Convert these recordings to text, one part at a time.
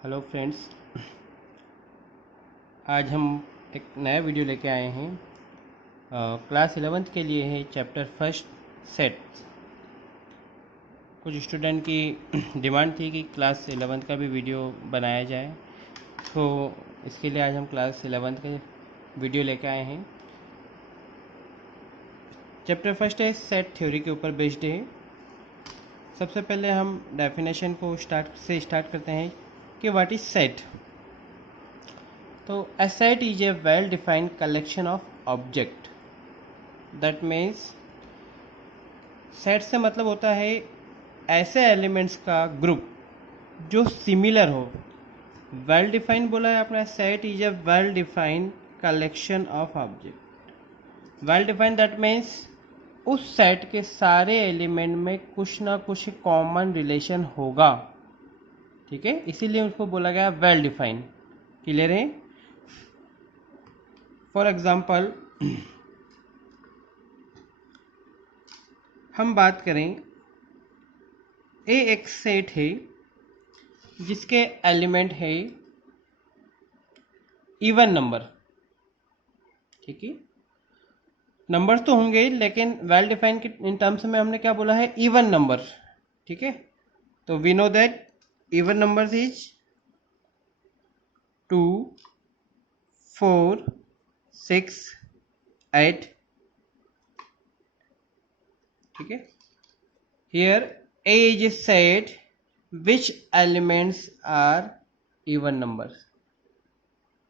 Hello friends, आज हम एक नया वीडियो लेके आए हैं। क्लास 11th के लिए है चैप्टर फर्स्ट सेट। कुछ स्टूडेंट की डिमांड थी कि क्लास 11th का भी वीडियो बनाया जाए, तो इसके लिए आज हम क्लास 11th के वीडियो लेके आए हैं। चैप्टर फर्स्ट है सेट थ्योरी के ऊपर बेस्ड है। सबसे पहले हम डेफिनेशन को स्टार्ट करते हैं कि व्हाट इज सेट। तो a set is a well defined collection of object। That means set से मतलब होता है ऐसे एलिमेंट्स का ग्रुप जो सिमिलर हो। वेल डिफाइंड बोला है अपना, set is a well defined collection of object. Well defined that means उस सेट के सारे एलिमेंट में कुछ ना कुछ कॉमन रिलेशन होगा। ठीक है, इसीलिए उसको बोला गया वेल डिफाइंड। क्लियर है? फॉर एग्जाम्पल हम बात करें, ए एक सेट है जिसके एलिमेंट है इवन नंबर। ठीक है, नंबर्स तो होंगे लेकिन वेल डिफाइन के इन टर्म्स में हमने क्या बोला है, इवन नंबर। ठीक है, तो we know that even numbers is 2, 4, 6, 8। ठीक है, here a is a set which elements are even numbers.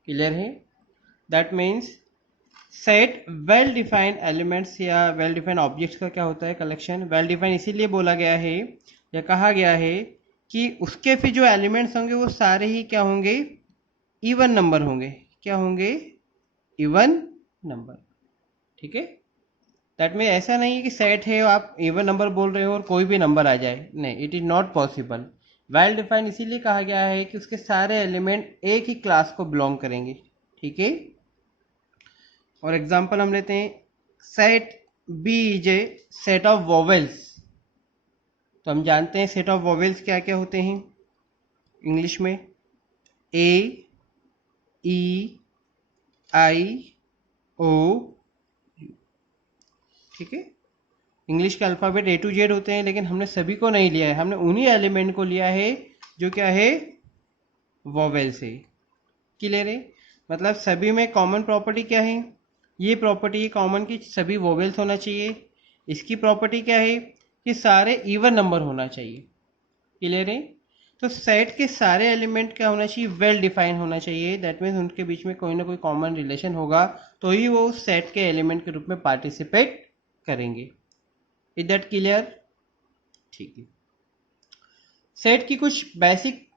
Clear है? That means set well defined elements या वेल डिफाइंड ऑब्जेक्ट्स का क्या होता है, कलेक्शन। वेल डिफाइंड इसीलिए बोला गया है या कहा गया है कि उसके फिर जो एलिमेंट्स होंगे वो सारे ही क्या होंगे, इवन नंबर होंगे। क्या होंगे? Even number. ठीक है, दैट में ऐसा नहीं है कि सेट है आप इवन नंबर बोल रहे हो और कोई भी नंबर आ जाए, नहीं, it is not possible. Well defined इसीलिए कहा गया है कि उसके सारे एलिमेंट एक ही क्लास को बिलोंग करेंगे। ठीक है, और एग्जांपल हम लेते हैं, set B is a set of vowels. तो हम जानते हैं सेट ऑफ वोवेल्स क्या क्या होते हैं इंग्लिश में, ए, ई, आई, ओ। ठीक है, इंग्लिश के अल्फ़ाबेट ए टू जेड होते हैं, लेकिन हमने सभी को नहीं लिया है, हमने उन्हीं एलिमेंट को लिया है जो क्या है, वोवेल से। क्लियर है? मतलब सभी में कॉमन प्रॉपर्टी क्या है, ये प्रॉपर्टी कॉमन की सभी वोवेल्स होना चाहिए। इसकी प्रॉपर्टी क्या है कि सारे इवन नंबर होना चाहिए। क्लियर है? तो सेट के सारे एलिमेंट क्या होना चाहिए, वेल डिफाइन होना चाहिए। दैट मीन्स उनके बीच में कोई ना कोई कॉमन रिलेशन होगा, तो ही वो सेट के एलिमेंट के रूप में पार्टिसिपेट करेंगे। Is that clear? ठीक है, सेट की कुछ बेसिक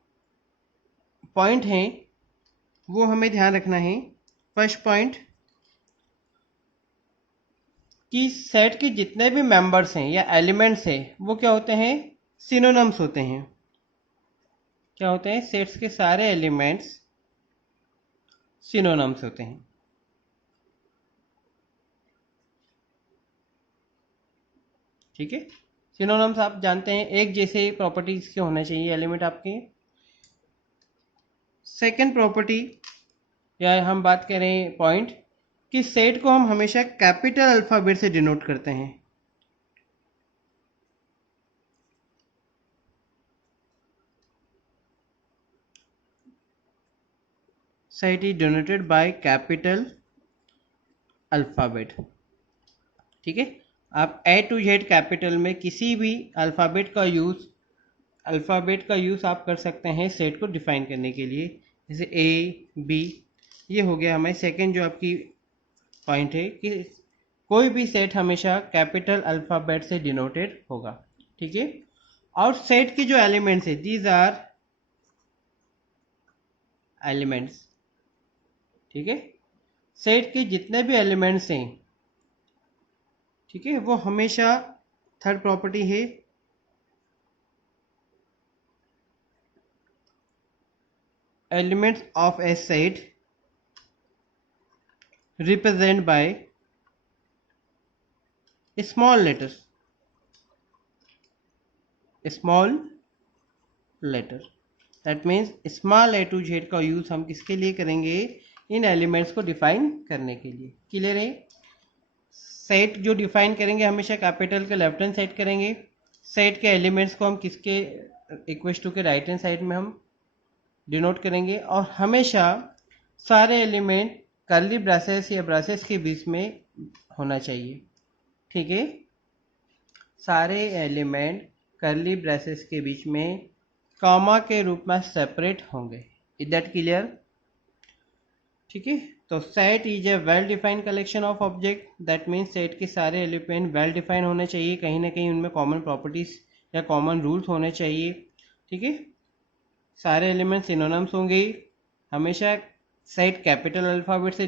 पॉइंट हैं वो हमें ध्यान रखना है। फर्स्ट पॉइंट कि सेट के जितने भी मेंबर्स हैं या एलिमेंट्स हैं वो क्या होते हैं, सिनोनिम्स होते हैं। क्या होते हैं? सेट्स के सारे एलिमेंट्स सिनोनिम्स होते हैं। ठीक है, सिनोनिम्स आप जानते हैं एक जैसे प्रॉपर्टीज के होने चाहिए एलिमेंट आपके। सेकंड प्रॉपर्टी या हम बात करें पॉइंट कि सेट को हम हमेशा कैपिटल अल्फाबेट से डिनोट करते हैं। Set is denoted by capital alphabet. ठीक है, आप ए टू जेड कैपिटल में किसी भी अल्फ़ाबेट का यूज़ आप कर सकते हैं सेट को डिफाइन करने के लिए। जैसे ए, बी, ये हो गया हमारे सेकंड जो आपकी पॉइंट है कि कोई भी सेट हमेशा कैपिटल अल्फ़ाबेट से डिनोटेड होगा। ठीक है, और सेट के जो एलिमेंट्स है, दीज आर एलिमेंट्स। ठीक है, सेट के जितने भी एलिमेंट्स हैं, ठीक है, वो हमेशा, थर्ड प्रॉपर्टी है, elements of a set represented by a small letter। That means small a to z का यूज हम किसके लिए करेंगे, इन एलिमेंट्स को डिफाइन करने के लिए। क्लियर है। सेट जो डिफाइन करेंगे हमेशा कैपिटल के लेफ्ट हैंड साइड करेंगे। सेट के एलिमेंट्स को हम किसके इक्वल टू के राइट हैंड साइड में हम डिनोट करेंगे, और हमेशा सारे एलिमेंट कर्ली ब्रेसेस या ब्रेसेस के बीच में होना चाहिए। ठीक है, सारे एलिमेंट कर्ली ब्रेसेस के बीच में कॉमा के रूप में सेपरेट होंगे। Is that clear? ठीक है, तो set is a well defined collection of object. That means set के सारे एलिमेंट वेल डिफाइन होने चाहिए, कहीं ना कहीं उनमें कॉमन प्रॉपर्टीज या कॉमन रूल्स होने चाहिए। ठीक है, सारे एलिमेंट सिनोनिम्स होंगे। हमेशा सेट कैपिटल अल्फाबेट से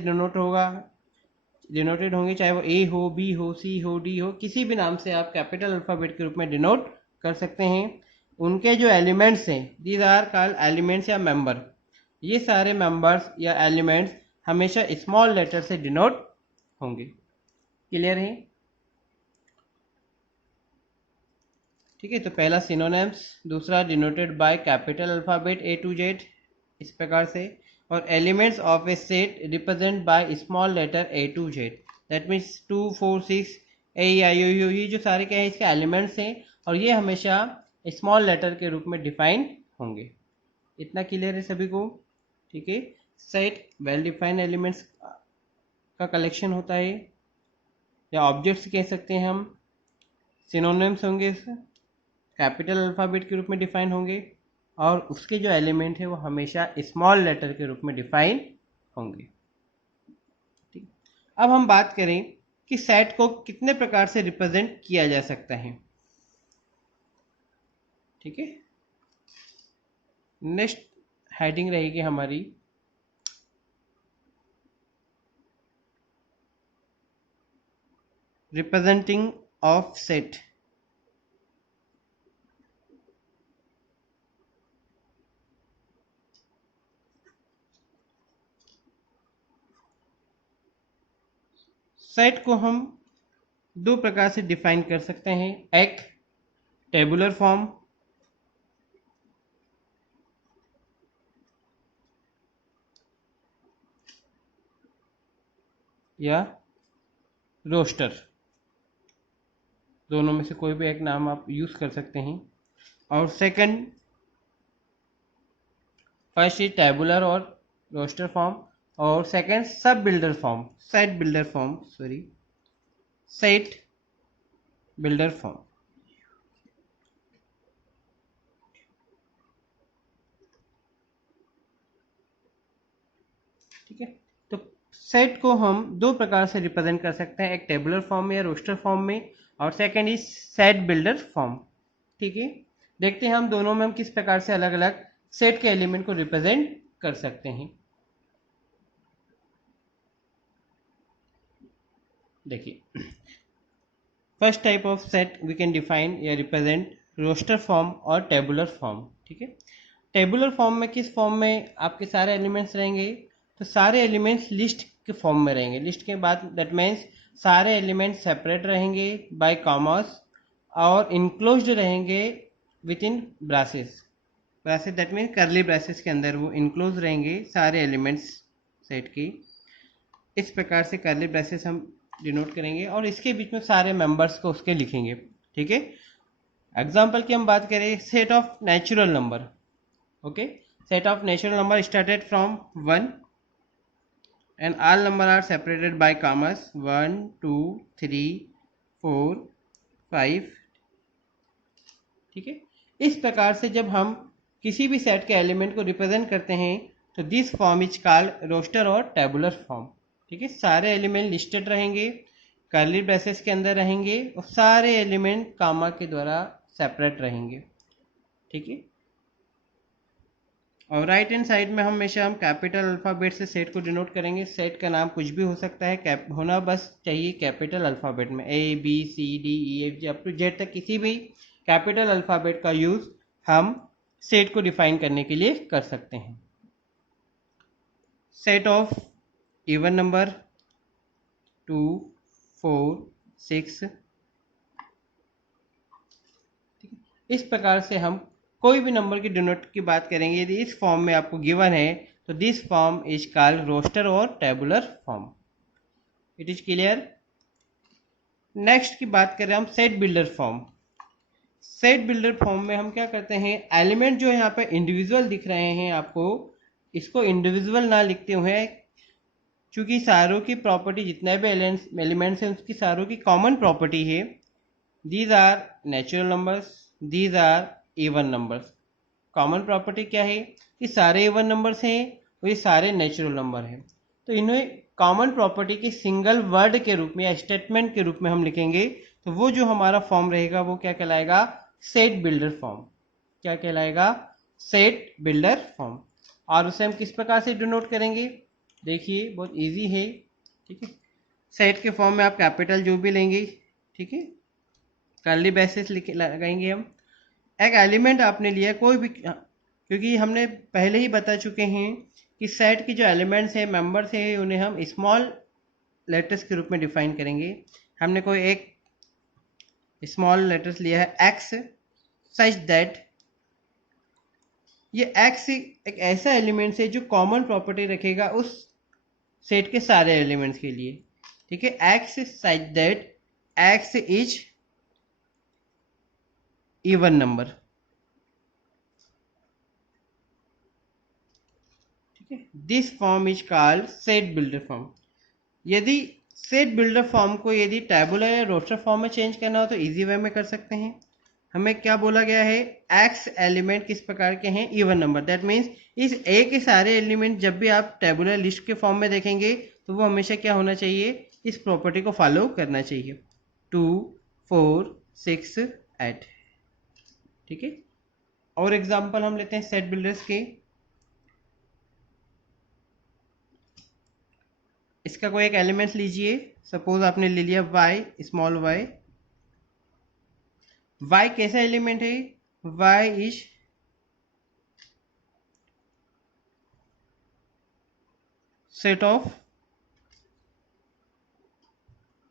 डिनोटेड होंगे, चाहे वो ए हो, बी हो, सी हो, डी हो, किसी भी नाम से आप कैपिटल अल्फाबेट के रूप में डिनोट कर सकते हैं। उनके जो एलिमेंट्स हैं, दीज आर कॉल्ड एलिमेंट्स या मेंबर। ये सारे मेंबर्स या एलिमेंट्स हमेशा स्मॉल लेटर से डिनोट होंगे। क्लियर है? ठीक है, तो पहला सिनोनिम्स, दूसरा denoted by capital alphabet A to Z, इस प्रकार से। और elements of a set represent by small letter a to z. That means 2 4 6 a i o u, ये जो सारे क्या है इसके एलिमेंट्स हैं, और ये हमेशा स्मॉल लेटर के रूप में डिफाइन होंगे। इतना क्लियर है सभी को? ठीक है, सेट वेल डिफाइंड एलिमेंट्स का कलेक्शन होता है, या ऑब्जेक्ट्स कह सकते हैं हम। सिनोनिम्स होंगे, कैपिटल अल्फाबेट के रूप में डिफाइन होंगे, और उसके जो एलिमेंट है वो हमेशा स्मॉल लेटर के रूप में डिफाइन होंगे। ठीक, अब हम बात करें कि सेट को कितने प्रकार से रिप्रेजेंट किया जा सकता है। ठीक है, नेक्स्ट हेडिंग रहेगी हमारी रिप्रेजेंटिंग ऑफ सेट। सेट को हम दो प्रकार से डिफाइन कर सकते हैं, एक टेबुलर फॉर्म या रोस्टर, दोनों में से कोई भी एक नाम आप यूज कर सकते हैं। और सेकंड, फर्स्ट इज टेबुलर और रोस्टर फॉर्म, और सेकंड सब builder form, set builder form, sorry, set builder form. ठीक है, तो सेट को हम दो प्रकार से रिप्रेजेंट कर सकते हैं, एक टेबुलर फॉर्म में या रोस्टर फॉर्म में, और second is set builder form. ठीक है, देखते हैं हम दोनों में हम किस प्रकार से अलग अलग सेट के एलिमेंट को रिप्रेजेंट कर सकते हैं। देखिए, first type of set we can define या रिप्रेजेंट रोस्टर फॉर्म और टेबुलर फॉर्म। ठीक है, टेबुलर फॉर्म में किस फॉर्म में आपके सारे एलिमेंट्स रहेंगे, तो सारे एलिमेंट्स लिस्ट के फॉर्म में रहेंगे। लिस्ट के बाद दैट मीन्स सारे एलिमेंट्स सेपरेट रहेंगे बाय कॉमर्स, और इनक्लोज्ड रहेंगे with in braces. Braces that means करली ब्रासेस के अंदर वो इनक्लोज रहेंगे सारे एलिमेंट्स सेट की। इस प्रकार से करली ब्रेसेस हम डिनोट करेंगे, और इसके बीच में सारे मेंबर्स को उसके लिखेंगे। ठीक है, एग्जाम्पल की हम बात करें, set of natural number. Okay, set of natural number started from 1 and all number are separated by commas 1 2 3 4 5। ठीक है, इस प्रकार से जब हम किसी भी सेट के एलिमेंट को रिप्रेजेंट करते हैं, तो this form is called roster और टेबुलर फॉर्म। ठीक है, सारे एलिमेंट लिस्टेड रहेंगे, कर्ली ब्रेसेस के अंदर रहेंगे, और सारे एलिमेंट कामा के द्वारा सेपरेट रहेंगे। ठीक है, और राइट हैंड साइड में हमेशा हम कैपिटल अल्फाबेट से सेट को डिनोट करेंगे। सेट का नाम कुछ भी हो सकता है, होना बस चाहिए कैपिटल अल्फाबेट में, A B C D E F G up to Z तक किसी भी कैपिटल अल्फाबेट का यूज हम सेट को डिफाइन करने के लिए कर सकते हैं। सेट ऑफ इवन नंबर 2 4 6, इस प्रकार से हम कोई भी नंबर की डिनोट की बात करेंगे, यदि इस फॉर्म में आपको गिवन है तो this form is called roster और tabular form. It is clear. Next की बात करें हम set builder form. Set builder form में हम क्या करते हैं, एलिमेंट जो यहाँ पे इंडिविजुअल दिख रहे हैं आपको, इसको इंडिविजुअल ना लिखते हुए, चूंकि सारों की प्रॉपर्टी जितने भी एलिमेंट्स हैं उसकी सारों की कॉमन प्रॉपर्टी है, these are natural numbers, these are even numbers. Common property क्या है, कि सारे इवन नंबर्स हैं और ये सारे नेचुरल नंबर हैं। तो इन्हें कॉमन प्रॉपर्टी के सिंगल वर्ड के रूप में या स्टेटमेंट के रूप में हम लिखेंगे, तो वो जो हमारा फॉर्म रहेगा वो क्या कहलाएगा, सेट बिल्डर फॉर्म। क्या कहलाएगा, सेट बिल्डर फॉर्म। और उसे हम किस प्रकार से डिनोट करेंगे, देखिए बहुत इजी है। ठीक है, सेट के फॉर्म में आप कैपिटल जो भी लेंगे, ठीक है, कर्ली ब्रेसेस लगाएंगे हम। एक एलिमेंट आपने लिया कोई भी, क्योंकि हमने पहले ही बता चुके हैं कि सेट की जो एलिमेंट्स हैं, मेंबर्स हैं, उन्हें हम स्मॉल लेटर्स के रूप में डिफाइन करेंगे। हमने कोई एक स्मॉल लेटर्स लिया है एक्स, सच दैट ये एक्स एक ऐसा एलिमेंट है जो कॉमन प्रॉपर्टी रखेगा उस सेट के सारे एलिमेंट्स के लिए। ठीक है, x such that x is even number. ठीक है, this form is called set builder form. यदि सेट बिल्डर फॉर्म को यदि टैबुलर या रोस्टर फॉर्म में चेंज करना हो तो इजी वे में कर सकते हैं। हमें क्या बोला गया है, एक्स एलिमेंट किस प्रकार के हैं, इवन नंबर। दैट मीन्स इस ए के सारे एलिमेंट जब भी आप टैबुलर लिस्ट के फॉर्म में देखेंगे तो वो हमेशा क्या होना चाहिए, इस प्रॉपर्टी को फॉलो करना चाहिए, 2 4 6 8। ठीक है, और एग्जांपल हम लेते हैं सेट बिल्डर्स के। इसका कोई एक एलिमेंट लीजिए, सपोज आपने ले लिया y, स्मॉल y। y कैसा एलिमेंट है, y is set of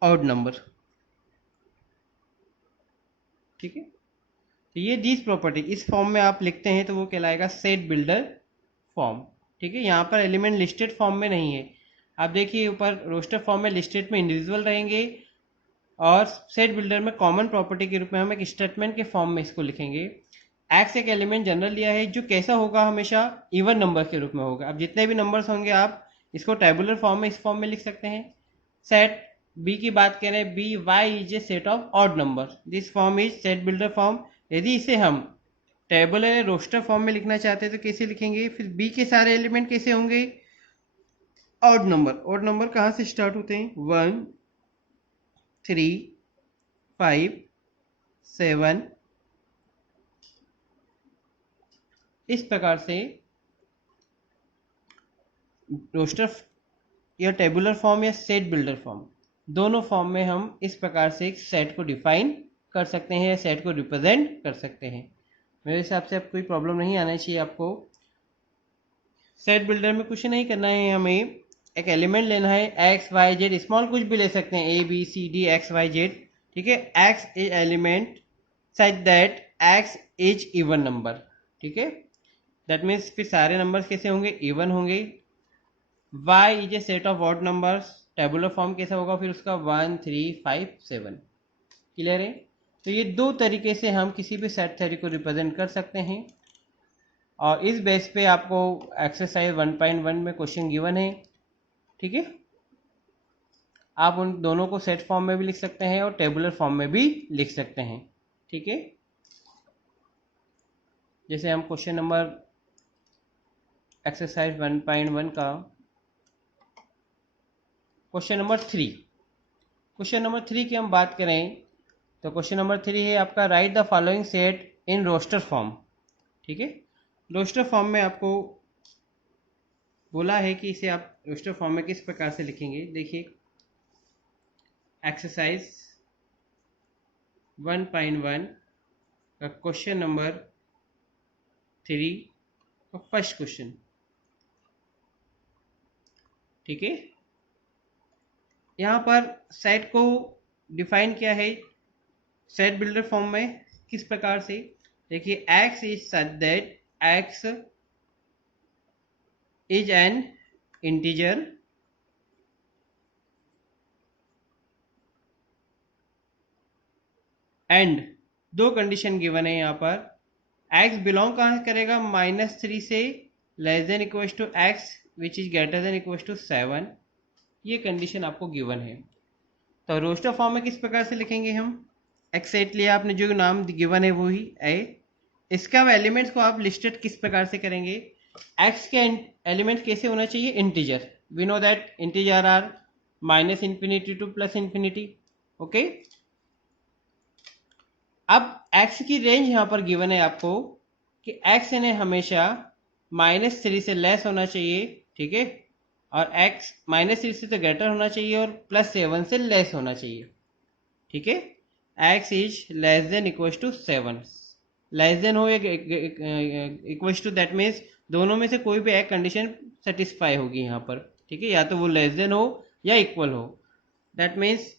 odd number. ठीक है, तो ये दिस प्रॉपर्टी इस फॉर्म में आप लिखते हैं तो वो कहलाएगा सेट बिल्डर फॉर्म। ठीक है, यहाँ पर एलिमेंट लिस्टेड फॉर्म में नहीं है। आप देखिए ऊपर रोस्टर फॉर्म में लिस्टेड में इंडिविजुअल रहेंगे और सेट बिल्डर में कॉमन प्रॉपर्टी के रूप में हम एक स्टेटमेंट के फॉर्म में इसको लिखेंगे। एक्स एक एलिमेंट जनरल लिया है जो कैसा होगा, हमेशा इवन नंबर के रूप में होगा। अब जितने भी नंबर्स होंगे आप इसको टेबुलर फॉर्म में इस फॉर्म में लिख सकते हैं। सेट बी की बात करें, B Y is a set of odd number, this form is set builder form. यदि इसे हम टेबुलर रोस्टर फॉर्म में लिखना चाहते हैं तो कैसे लिखेंगे, फिर बी के सारे एलिमेंट कैसे होंगे, ऑड नंबर। ऑड नंबर कहाँ से स्टार्ट होते हैं, 1 3 5 7। इस प्रकार से रोस्टर या टेबुलर फॉर्म या सेट बिल्डर फॉर्म, दोनों फॉर्म में हम इस प्रकार से एक सेट को डिफाइन कर सकते हैं या सेट को रिप्रेजेंट कर सकते हैं। मेरे हिसाब से अब कोई प्रॉब्लम नहीं आना चाहिए आपको। सेट बिल्डर में कुछ नहीं करना है, हमें एक एलिमेंट लेना है एक्स वाई जेड, स्मॉल कुछ भी ले सकते हैं, A B C D X Y Z. ठीक है, x is element such that x is even number. ठीक है, दैट मीन्स फिर सारे नंबर्स कैसे होंगे, इवन होंगे। y is a set of odd numbers, tabular form कैसा होगा फिर उसका, 1 3 5 7। क्लियर है, तो ये दो तरीके से हम किसी भी सेट थ्योरी को रिप्रेजेंट कर सकते हैं। और इस बेस पे आपको एक्सरसाइज 1.1 में क्वेश्चन गिवन है। ठीक है, आप उन दोनों को सेट फॉर्म में भी लिख सकते हैं और टेबुलर फॉर्म में भी लिख सकते हैं। ठीक है, जैसे हम क्वेश्चन नंबर एक्सरसाइज 1.1 का क्वेश्चन नंबर 3, क्वेश्चन नंबर 3 की हम बात करें तो क्वेश्चन नंबर 3 है आपका, write the following set in roster form. ठीक है, रोस्टर फॉर्म में आपको बोला है कि इसे आप रोस्टर फॉर्म में किस प्रकार से लिखेंगे। देखिए एक्सरसाइज 1.1 का क्वेश्चन नंबर 3 का फर्स्ट क्वेश्चन। ठीक है, यहाँ पर सेट को डिफाइन किया है सेट बिल्डर फॉर्म में किस प्रकार से, देखिए x is such that x is an integer and दो कंडीशन गिवन है यहाँ पर x बिलोंग कहाँ करेगा -3 से less than equal to x which is greater than equal to 7। ये कंडीशन आपको गिवन है। तो रोस्टर फॉर्म में किस प्रकार से लिखेंगे हम, एक्स सेट लिया आपने, जो नाम गिवन है वही ए, इसका एलिमेंट्स को आप लिस्टेड किस प्रकार से करेंगे, एक्स के एलिमेंट कैसे होना चाहिए, integer, we know that integer are -∞ to +∞। Okay, अब x की रेंज यहां पर गिवन है आपको कि x ने हमेशा -3 से लेस होना चाहिए, ठीक है, और x -3 से तो ग्रेटर होना चाहिए और +7 से लेस होना चाहिए, ठीक है। x is less than equal to 7, less than हो या इक्वल टू, दैट मीन्स दोनों में से कोई भी एक कंडीशन सेटिस्फाई होगी यहाँ पर, ठीक है, या तो वो लेस देन हो या इक्वल हो। दैट मीन्स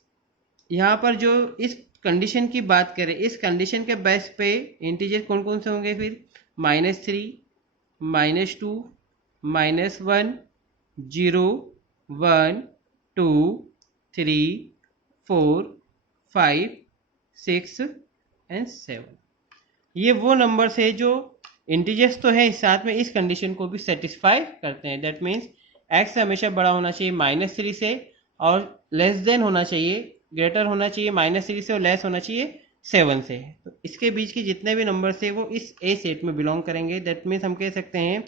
यहाँ पर जो इस कंडीशन की बात करें, इस कंडीशन के बेस पे इंटीजर कौन कौन से होंगे फिर, -3, -2, -1, 0, 1, 2, 3, 4, 5, 6 एंड 7। ये वो नंबर्स है जो इंटीजर्स तो है, साथ में इस कंडीशन को भी सेटिस्फाई करते हैं। दैट मीन्स एक्स हमेशा बड़ा होना चाहिए -3 से और लेस देन होना चाहिए, ग्रेटर होना चाहिए -3 से और लेस होना चाहिए 7 से। तो इसके बीच के जितने भी नंबर्स है वो इस ए सेट में बिलोंग करेंगे। दैट मीन्स हम कह सकते हैं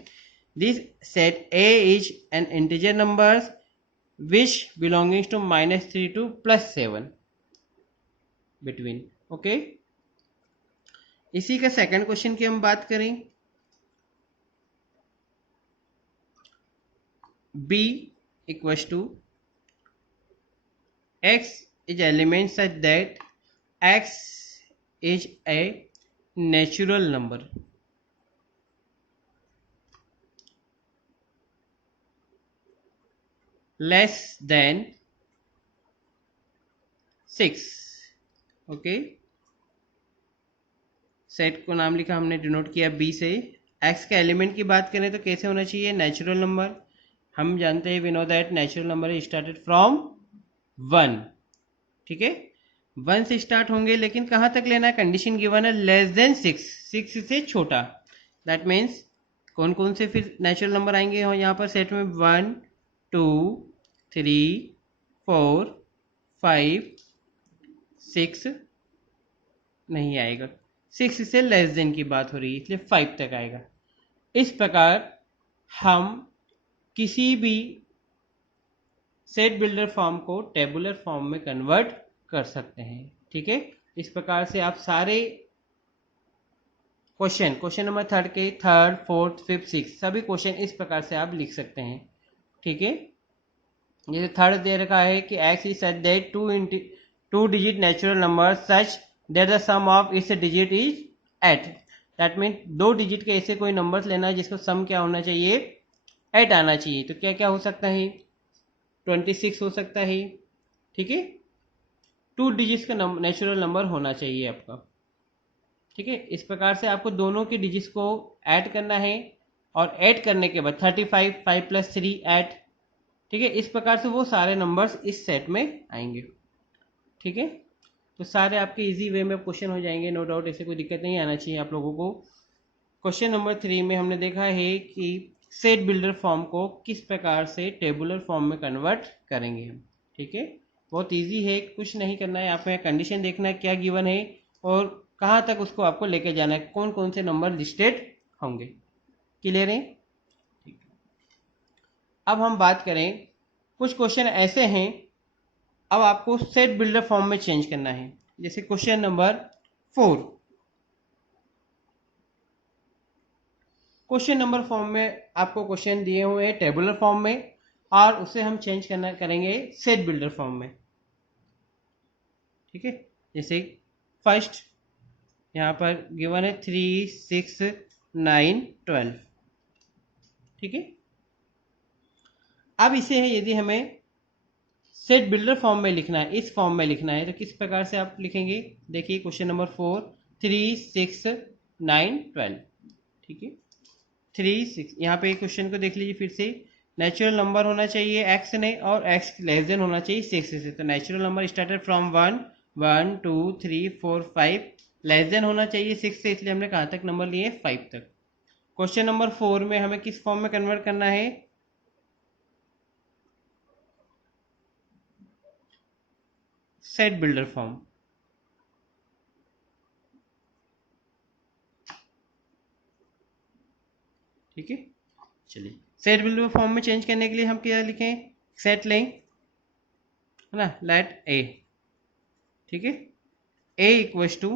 this set A is an integer numbers which belongings to -3 to +7 between. Okay, इसी का सेकंड क्वेश्चन की हम बात करें, b equals to x is element such that x is a natural number less than 6। Okay, set को नाम लिखा हमने, डिनोट किया b से। x के एलिमेंट की बात करें तो कैसे होना चाहिए, नेचुरल नंबर। हम जानते हैं, we know that natural number is started from 1, ठीक है, 1 से स्टार्ट होंगे, लेकिन कहाँ तक लेना है, कंडीशन गिवन है लेस देन 6 से छोटा। दैट मीन्स कौन कौन से फिर नेचुरल नंबर आएंगे यहाँ पर सेट में, 1, 2, 3, 4, 5, 6 नहीं आएगा, 6 से लेस देन की बात हो रही है, इसलिए 5 तक आएगा। इस प्रकार हम किसी भी सेट बिल्डर फॉर्म को टेबुलर फॉर्म में कन्वर्ट कर सकते हैं, ठीक है। इस प्रकार से आप सारे क्वेश्चन नंबर थर्ड के, थर्ड, फोर्थ, फिफ्थ, सिक्स, सभी क्वेश्चन इस प्रकार से आप लिख सकते हैं, ठीक है। जैसे थर्ड दे रखा है कि x is such that two digit natural number such that the sum of its digit is 8। That mean 2 digit के ऐसे कोई नंबर्स लेना है जिसको सम क्या होना चाहिए, 8 आना चाहिए। तो क्या क्या हो सकता है, 26 हो सकता है, ठीक है, 2 डिजिट्स का नेचुरल नंबर होना चाहिए आपका, ठीक है। इस प्रकार से आपको दोनों के डिजिट्स को ऐड करना है और ऐड करने के बाद 35, 5 + 3 8, ठीक है। इस प्रकार से वो सारे नंबर्स इस सेट में आएंगे, ठीक है। तो सारे आपके इजी वे में क्वेश्चन हो जाएंगे, नो डाउट, ऐसे कोई दिक्कत नहीं आना चाहिए आप लोगों को। क्वेश्चन नंबर 3 में हमने देखा है कि सेट बिल्डर फॉर्म को किस प्रकार से टेबुलर फॉर्म में कन्वर्ट करेंगे हम, ठीक है। बहुत इजी है, कुछ नहीं करना है, आपको कंडीशन देखना है क्या गिवन है और कहाँ तक उसको आपको लेके जाना है, कौन कौन से नंबर लिस्टेड होंगे, क्लियर है। अब हम बात करें, कुछ क्वेश्चन ऐसे हैं अब आपको सेट बिल्डर फॉर्म में चेंज करना है। जैसे question number 4, question number form में आपको क्वेश्चन दिए हुए हैं टेबुलर फॉर्म में और उसे हम चेंज करेंगे सेट बिल्डर फॉर्म में, ठीक है। जैसे फर्स्ट यहाँ पर गिवन है 3, 6, 9, 12, ठीक है। अब इसे है यदि हमें सेट बिल्डर फॉर्म में लिखना है, इस फॉर्म में लिखना है, तो किस प्रकार से आप लिखेंगे, देखिए क्वेश्चन नंबर 4, 3, 6, 9 12, ठीक है। 3 6, यहाँ पे क्वेश्चन को देख लीजिए फिर से। नेचुरल नंबर होना चाहिए x नहीं, और x लेस देन होना चाहिए 6 से। तो natural number started from 1 1 2 3 4 5, less than होना चाहिए 6 से, इसलिए हमने कहाँ तक नंबर लिए 5 तक। क्वेश्चन नंबर 4 में हमें किस फॉर्म में कन्वर्ट करना है, सेट बिल्डर फॉर्म, ठीक है। चलिए सेट बिल्डर फॉर्म में चेंज करने के लिए हम क्या लिखें, सेट लें, है ना, लेट ए, ठीक है। ए इक्वल्स टू,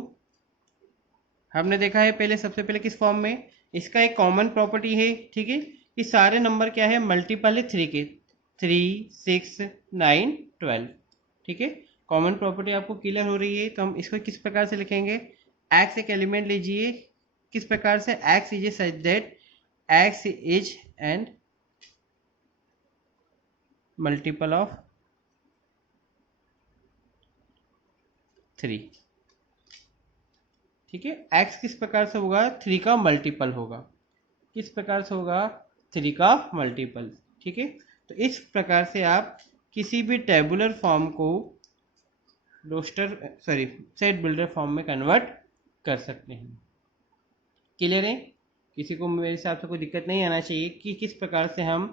हमने देखा है पहले, सबसे पहले किस फॉर्म में, इसका एक कॉमन प्रॉपर्टी है, ठीक है, कि सारे नंबर क्या है, मल्टीपल है 3 के, 3 6 9 12, ठीक है। कॉमन प्रॉपर्टी आपको क्लियर हो रही है, तो हम इसको किस प्रकार से लिखेंगे, एक्स एक एलिमेंट लीजिए, किस प्रकार से, x is a such that x is and multiple of 3, ठीक है। एक्स किस प्रकार से होगा, 3 का मल्टीपल होगा, किस प्रकार से होगा, 3 का मल्टीपल, ठीक है। तो इस प्रकार से आप किसी भी टेबुलर फॉर्म को roster sorry set builder form में कन्वर्ट कर सकते हैं। क्लियर है, किसी को मेरे हिसाब से कोई दिक्कत नहीं आना चाहिए कि किस प्रकार से हम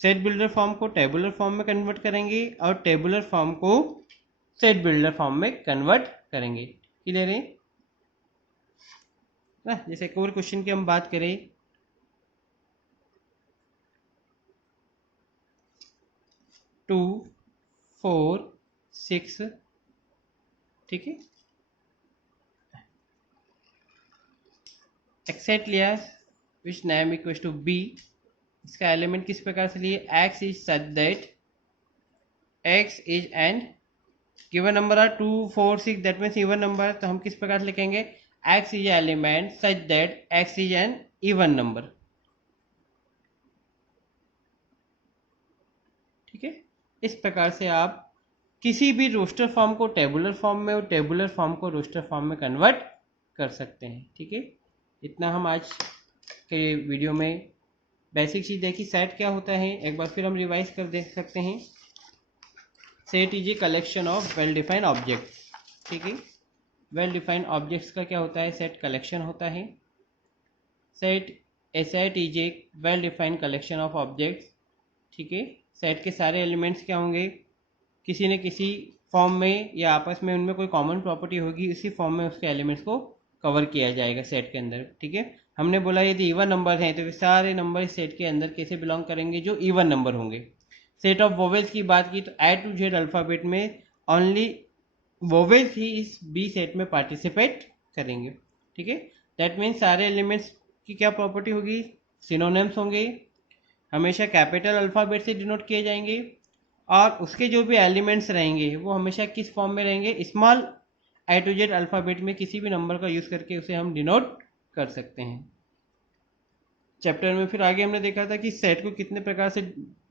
सेट बिल्डर फॉर्म को टेबुलर फॉर्म में कन्वर्ट करेंगे और टेबुलर फॉर्म को सेट बिल्डर फॉर्म में कन्वर्ट करेंगे। क्लियर है ना। जैसे एक और क्वेश्चन की हम बात करें, 2 4 6, ठीक है, एक्सेट लिया which name equals to B, इसका एलिमेंट किस प्रकार से लिए, x is such that x is and given number are 2 4 6, that means even number, तो हम किस प्रकार से लिखेंगे, x is element such that x is an even number, ठीक है। इस प्रकार से आप किसी भी रोस्टर फॉर्म को टेबुलर फॉर्म में और टेबुलर फॉर्म को रोस्टर फॉर्म में कन्वर्ट कर सकते हैं, ठीक है। इतना हम आज के वीडियो में बेसिक चीज़ देखी, सेट क्या होता है एक बार फिर हम रिवाइज कर देख सकते हैं। Set is a collection of well defined objects, ठीक है। वेल डिफाइंड ऑब्जेक्ट्स का क्या होता है, सेट कलेक्शन होता है। Set A set is a well defined collection of objects, ठीक है। सेट के सारे एलिमेंट्स क्या होंगे, किसी न किसी फॉर्म में या आपस में उनमें कोई कॉमन प्रॉपर्टी होगी, उसी फॉर्म में उसके एलिमेंट्स को कवर किया जाएगा सेट के अंदर, ठीक है। हमने बोला यदि इवन नंबर हैं तो सारे नंबर सेट के अंदर कैसे बिलोंग करेंगे, जो इवन नंबर होंगे। सेट ऑफ वोवेल्स की बात की तो ए टू जेड अल्फ़ाबेट में ओनली वोवेल्स ही इस बी सेट में पार्टिसिपेट करेंगे, ठीक है। दैट मीन्स सारे एलिमेंट्स की क्या प्रॉपर्टी होगी, सिनोनिम्स होंगे, हमेशा कैपिटल अल्फ़ाबेट से डिनोट किए जाएंगे, और उसके जो भी एलिमेंट्स रहेंगे वो हमेशा किस फॉर्म में रहेंगे, small a to z alphabet में, किसी भी नंबर का यूज़ करके उसे हम डिनोट कर सकते हैं। चैप्टर में फिर आगे हमने देखा था कि सेट को कितने प्रकार से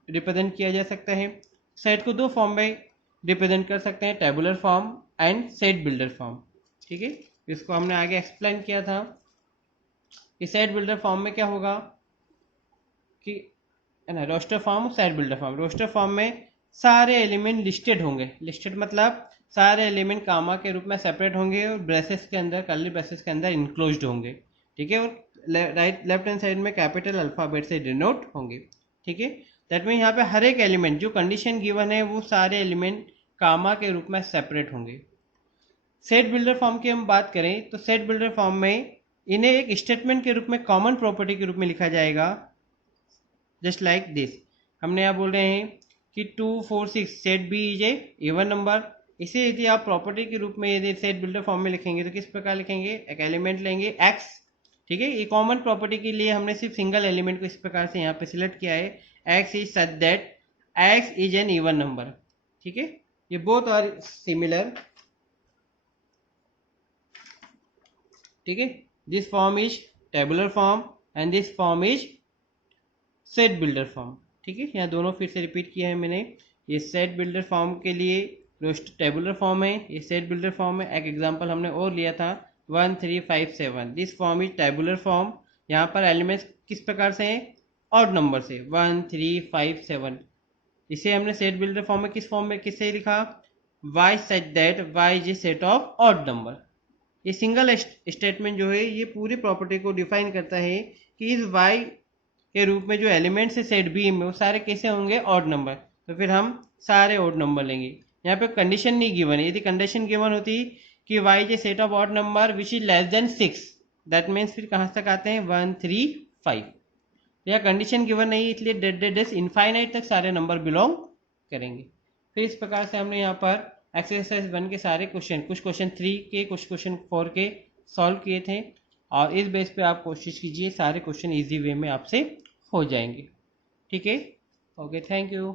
रिप्रेजेंट किया जा सकता है। सेट को दो फॉर्म में रिप्रेजेंट कर सकते हैं, tabular form and set builder form, ठीक है। इसको हमने आगे एक्सप्लेन किया था कि सेट बिल्डर फॉर्म में क्या होगा कि, है ना, roster form, set builder form. Roster form में सारे एलिमेंट लिस्टेड होंगे, लिस्टेड मतलब सारे एलिमेंट कामा के रूप में सेपरेट होंगे और ब्रेसेस के अंदर, कर्ली ब्रेसेस के अंदर इनक्लोज्ड होंगे, ठीक है। और लेफ्ट हैंड साइड में कैपिटल अल्फ़ाबेट से डिनोट होंगे, ठीक है। दैट मीन यहाँ पे हर एक एलिमेंट जो कंडीशन गिवन है वो सारे एलिमेंट कामा के रूप में सेपरेट होंगे। सेट बिल्डर फॉर्म की हम बात करें तो सेट बिल्डर फॉर्म में इन्हें एक स्टेटमेंट के रूप में, कॉमन प्रॉपर्टी के रूप में लिखा जाएगा, जस्ट लाइक दिस। हमने यहाँ बोल रहे हैं कि 2 4 6 set B is a even number. इसे यदि आप प्रॉपर्टी के रूप में यदि सेट बिल्डर फॉर्म में लिखेंगे तो किस प्रकार लिखेंगे, एक एलिमेंट लेंगे एक्स, ठीक है। ये कॉमन प्रॉपर्टी के लिए हमने सिर्फ सिंगल एलिमेंट को इस प्रकार से यहाँ पे सिलेक्ट किया है, x is such that x is an even number, ठीक है। ये बोथ आर सिमिलर, ठीक है। This form is tabular form and this form is set builder form, ठीक है। यहाँ दोनों फिर से रिपीट किया है मैंने। ये सेट बिल्डर फॉर्म के लिए रोस्ट टेबुलर फॉर्म है, ये सेट बिल्डर फॉर्म है। एक एग्जांपल हमने और लिया था, 1 3 5 7। This form is tabular form. यहाँ पर एलिमेंट्स किस प्रकार से हैं, ऑड नंबर से, 1 3 5 7। इसे हमने सेट बिल्डर फॉर्म में किससे लिखा, Y set that Y is a set of odd number. ये सिंगल स्टेटमेंट जो है ये पूरी प्रॉपर्टी को डिफाइन करता है कि इस वाई के रूप में जो एलिमेंट्स है सेट बी में वो सारे कैसे होंगे, ऑड नंबर। तो फिर हम सारे ऑड नंबर लेंगे। यहाँ पे कंडीशन नहीं गिवन है, यदि कंडीशन गिवन होती कि Y is set of odd number which is less than 6, that means फिर कहाँ तक आते हैं, 1 3 5। यह कंडीशन गिवन नहीं है, इसलिए डेट इनफाइनाइट तक सारे नंबर बिलोंग करेंगे। फिर इस प्रकार से हमने यहाँ पर एक्सरसाइज 1 के सारे क्वेश्चन, कुछ क्वेश्चन 3 के, कुछ क्वेश्चन 4 के सॉल्व किए थे। और इस बेस पे आप कोशिश कीजिए सारे क्वेश्चन इजी वे में आपसे हो जाएंगे। ठीक है, ओके, थैंक यू।